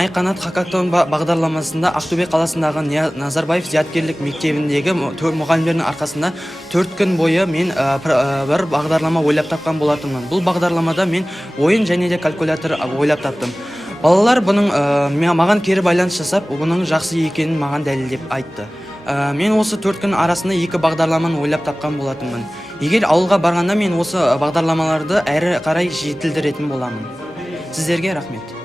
Айқанат хакатон бағдарламасында Ақтөбе қаласындағы Назарбаев зияткерлік мектебіндегі мұғалімдердің арқасында 4 күн бойы мен бір бағдарлама ойлап тапқан болатынмын. Бұл бағдарламада мен ойын және де калькулятор ойлап таптым. Балалар бұның маған кері байланыс жасап, бұның жақсы екенін маған дәлелдеп айтты. Мен осы 4 күн арасында 2 бағдарламаны ойлап тапқан болатынмын. Егер ауылға барғанда мен осы бағдарламаларды әрі қарай жетілдіретін боламын. Сіздерге рахмет.